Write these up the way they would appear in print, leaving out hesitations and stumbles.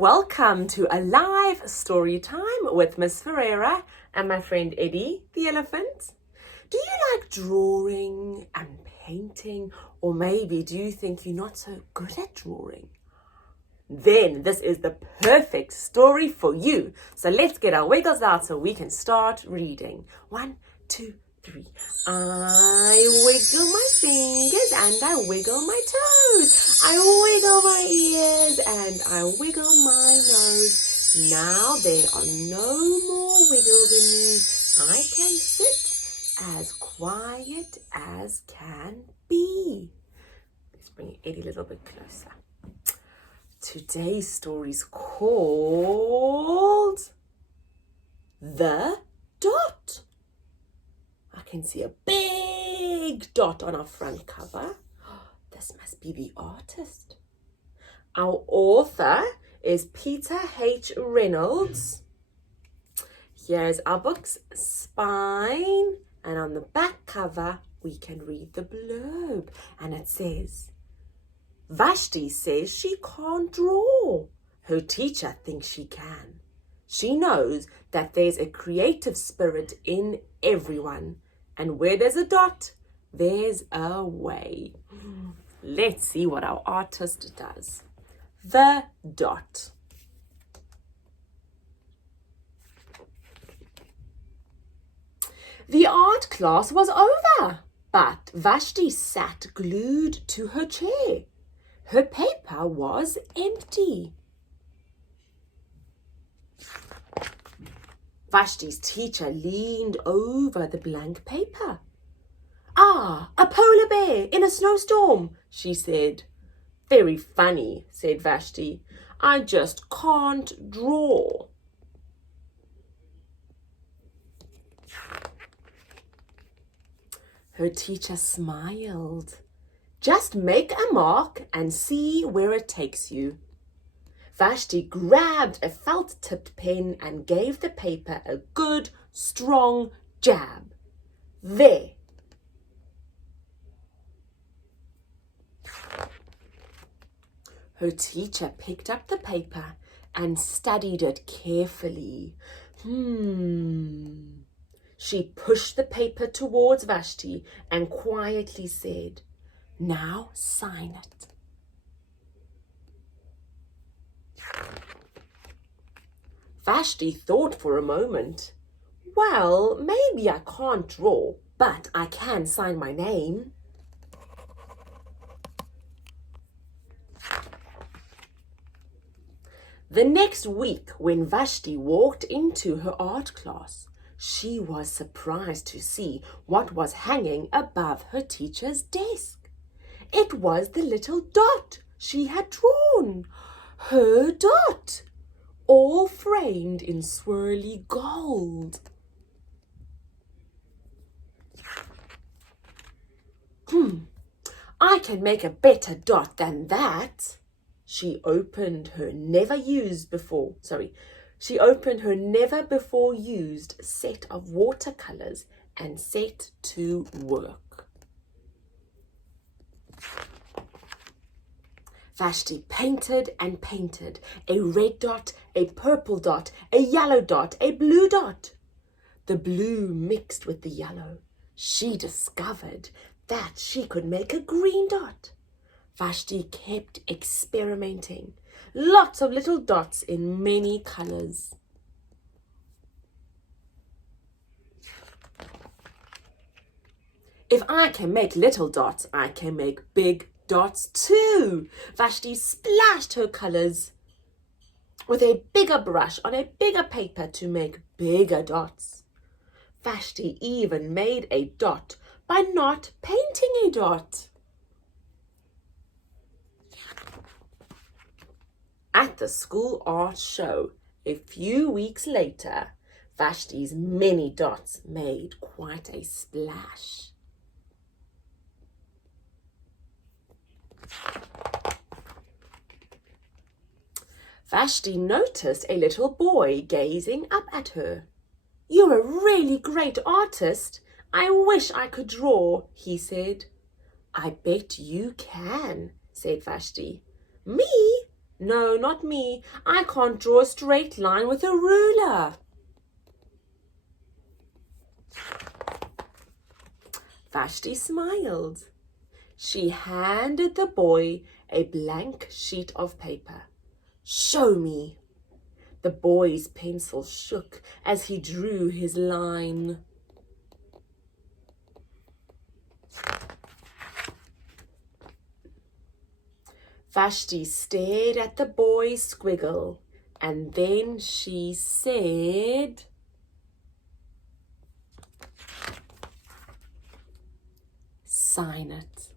welcome to a live story time with Miss Ferreira and my friend Eddie, the elephant. Do you like drawing and painting, or maybe do you think you're not so good at drawing? Then this is the perfect story for you. So let's get our wiggles out so we can start reading. 1, 2, 3. I wiggle my fingers and I wiggle my toes. I wiggle my ears and I wiggle my nose. Now there are no more wiggles in me. I can sit as quiet as can be. Let's bring Eddie a little bit closer. Today's story is called The Dot. I can see a big dot on our front cover. This must be the artist. Our author is Peter H. Reynolds. Here's our book's spine, and on the back cover we can read the blurb, and it says, Vashti says she can't draw. Her teacher thinks she can. She knows that there's a creative spirit in everyone, and where there's a dot, there's a way. Let's see what our artist does. The dot. The art class was over, but Vashti sat glued to her chair. Her paper was empty. Vashti's teacher leaned over the blank paper. Ah, a polar bear in a snowstorm, she said. Very funny, said Vashti. I just can't draw. Her teacher smiled. Just make a mark and see where it takes you. Vashti grabbed a felt-tipped pen and gave the paper a good, strong jab. There. Her teacher picked up the paper and studied it carefully. She pushed the paper towards Vashti and quietly said, Now sign it. Vashti thought for a moment. Well, maybe I can't draw, but I can sign my name. The next week, when Vashti walked into her art class, she was surprised to see what was hanging above her teacher's desk. It was the little dot she had drawn. Her dot, all framed in swirly gold. I can make a better dot than that. She opened her never before used set of watercolors and set to work. Vashti painted and painted, a red dot, a purple dot, a yellow dot, a blue dot. The blue mixed with the yellow. She discovered that she could make a green dot. Vashti kept experimenting. Lots of little dots in many colors. If I can make little dots, I can make big dots too. Vashti splashed her colors with a bigger brush on a bigger paper to make bigger dots. Vashti even made a dot by not painting a dot. At the school art show, a few weeks later, Vashti's many dots made quite a splash. Vashti noticed a little boy gazing up at her. You're a really great artist. I wish I could draw, he said. I bet you can, said Vashti. Me? No, not me. I can't draw a straight line with a ruler. Vashti smiled. She handed the boy a blank sheet of paper. Show me. The boy's pencil shook as he drew his line. Vashti stared at the boy's squiggle, and then she said, sign it.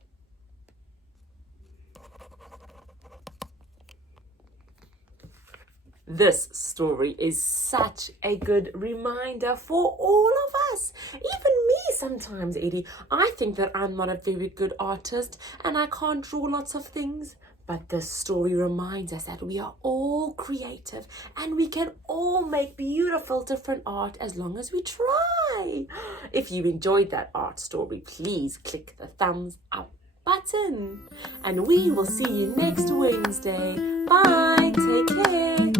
This story is such a good reminder for all of us. Even me sometimes, Eddie. I think that I'm not a very good artist and I can't draw lots of things. But this story reminds us that we are all creative and we can all make beautiful different art as long as we try. If you enjoyed that art story, please click the thumbs up button. And we will see you next Wednesday. Bye. Take care.